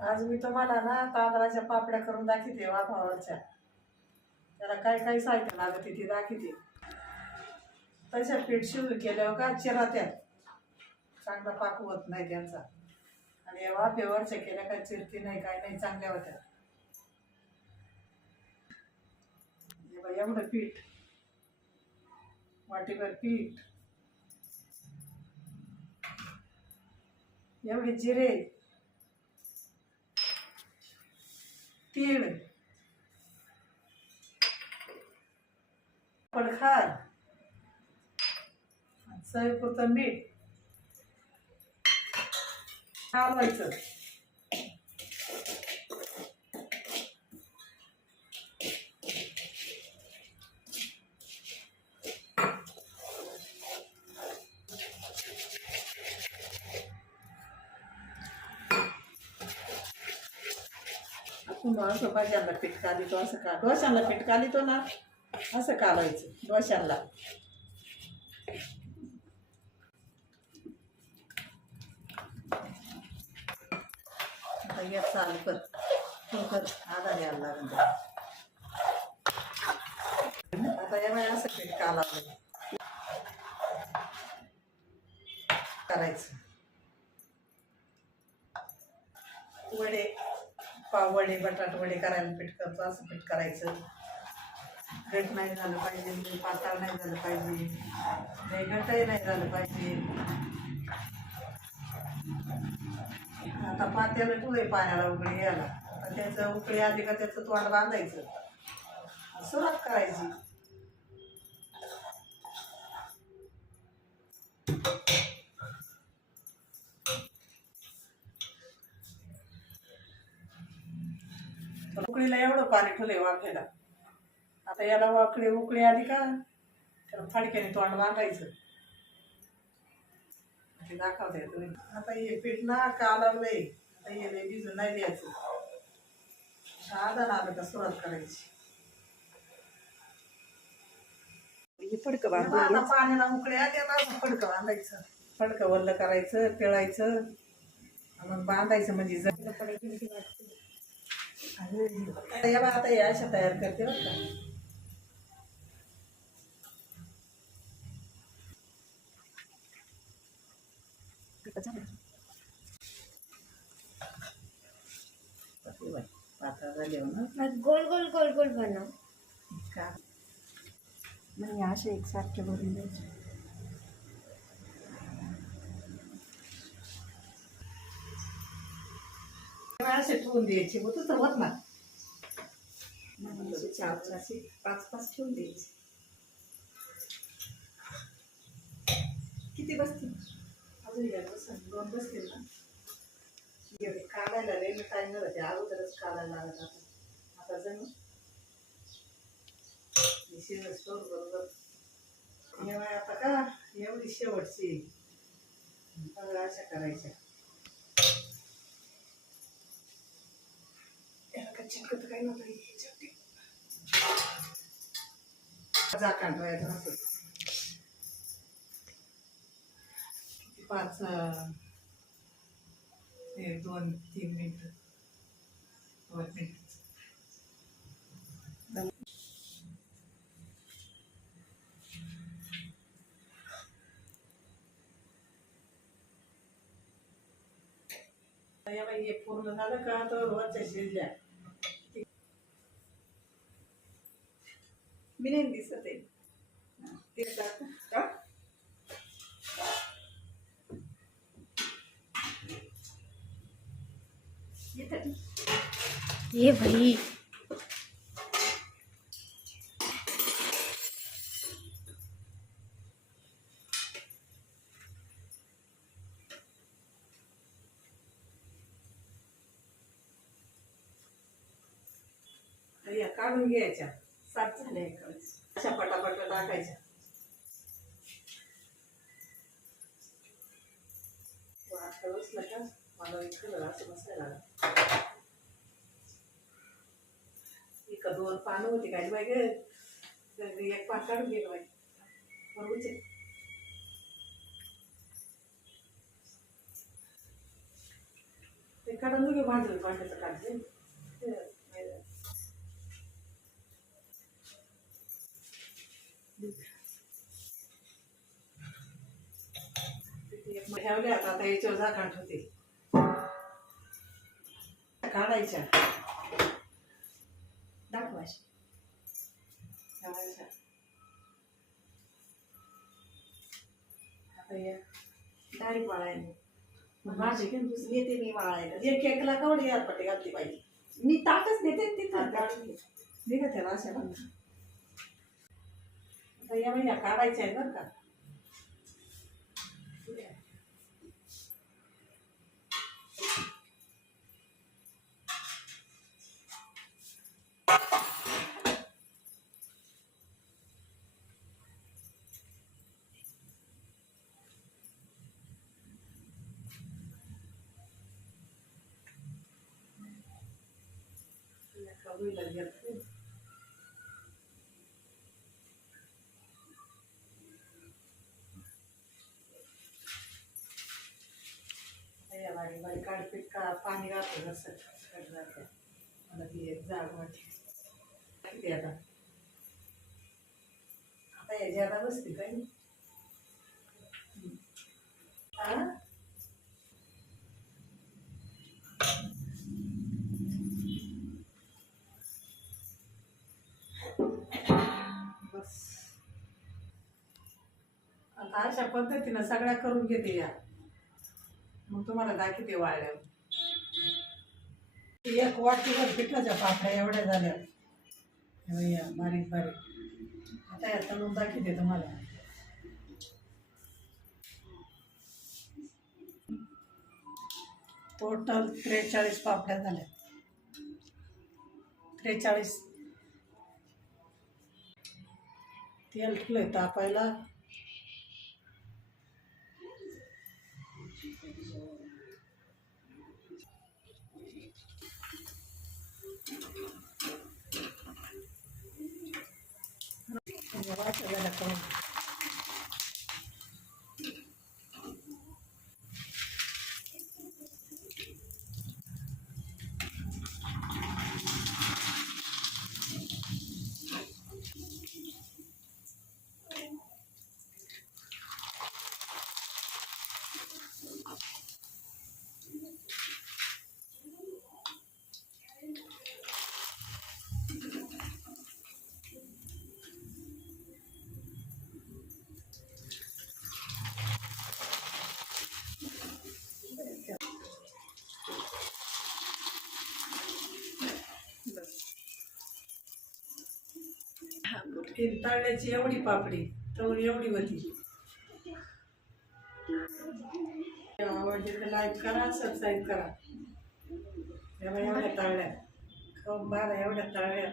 आज मी तुम्हाला ना तांदळाच्या पापड्या करून दाखवते वाफावरच्या. त्याला काय काय साहित्य लागते ती दाखवते. तशा पीठ शिवून केल्यावर हो का चिरात्यात. चांगला पाक होत नाही त्यांचा. आणि वाफेवरच्या केल्या काय चिरती नाही काय नाही चांगल्या होत्या. एवढं पीठ. वाटीभर पीठ. एवढे जिरे. तीळ. पडखार चवीपुरतं मीठ. हलवायचं आपण असं भाज्यांना पीठ कालितो असं का? डोशांना पीठ कालितो ना? असं कालायचं डोशांना आता एक चालू कर. तू कर. आधा द्यायला लागेल. आता या बाई असं पीठ कालावलं करायचं वडे पाववडे वडे बटाट वडे करायला पीठ करतो असं पीठ करायचं. घट नाही झालं पाहिजे पाताळ पातळ नाही झालं पाहिजे. लई घटही नाही झालं पाहिजे. आता पात्याला ठेवलंय पाण्याला उकळी यायला. त्याचं उकळी आली का त्याचं तोंड बांधायचं. सुरुवात करायची. उकळीला एवढं पाणी ठेवलंय वाफेला. आता याला वाकडी उकळी आली का त्याला फडक्याने तोंड बांधायचं. ते दाखवते तुम्ही आता हे पीठ ना कालवलंय आता हे भिजून नाही द्यायचं. साधन आलं का सुरुवात करायची. फडकं बांधून पाण्याला उकळी आली ना असं फडकं बांधायचं. फडकं वल्ल करायचं पिळायचं. मग बांधायचं म्हणजे जर या आता या अशा तयार करते बरं का गोल गोल गोल गोल बनव. का? म्हणजे असे एकसारखे भरून द्यायचे असे ठेवून द्यायचे होत तर होत ना चार चार पाच पाच ठेवून द्यायचे. किती बसतील? अजून या बस दोन बसतील ना? काढायला रेल्वे टाईम नव्हते अगोदरच काढायला लागत आता. आता जण शिव स्टोर बरोबर. हे आता का? एवढी शेवटची. अशा करायच्या याला का चिटकत काय नव्हतं असं पाच एक दोन तीन मिनिट दोन मिनिट पूर्ण झालं का? तर रोजच्या शिजल्या. मी नाही दिसत आहे. ते का? ये भाई. काढून घ्यायच्या. सात झाले अशा पटापट टाकायच्या. बसलं का? मला एक असं बसायला एक दोन पानं होती काय बाई एक पान काढून गेलं बाई. बरोबर आहे. ते कडन नुगे भाजलं पाट्याचं काढते ठेवले आता आता याच्यावर झाकण ठेवते. काढायच्या. दाखवाशी ठेवायच्या आता या. डायरेक्ट वाळायला. माझे घेऊन दुसरी. येते मी वाळायला. जे केकला कवडी यार पट्टी घातली पाहिजे मी ताकच देते तिथं. निघत आहे ना अशा. बघ आता या महिन्या काढायच्या आहे बरं का. कवडीला घेते. या काढपीट का पाणी राहतं जसं काढ मला ती एक जाग किती आता आता या ज्यादा बसते काही हा आता अशा पद्धतीनं सगळ्या करून घेते या. मग तुम्हाला दाखवते वाळल्यावर. एक वाटीवर पिठाच्या पापड्या एवढ्या झाल्या. या बारीक बारीक. आता या तळून दाखवते तुम्हाला. टोटल त्रेचाळीस पापड्या झाल्या. त्रेचाळीस. तेल ठेवलंय तापायला. वाटलं जरा ती तळण्याची एवढी पापडी तर एवढी होती. आवडली तर लाईक करा सबस्क्राईब करा. एवढ्या एवढ्या तळल्या खाऊन बारा एवढ्या तळल्या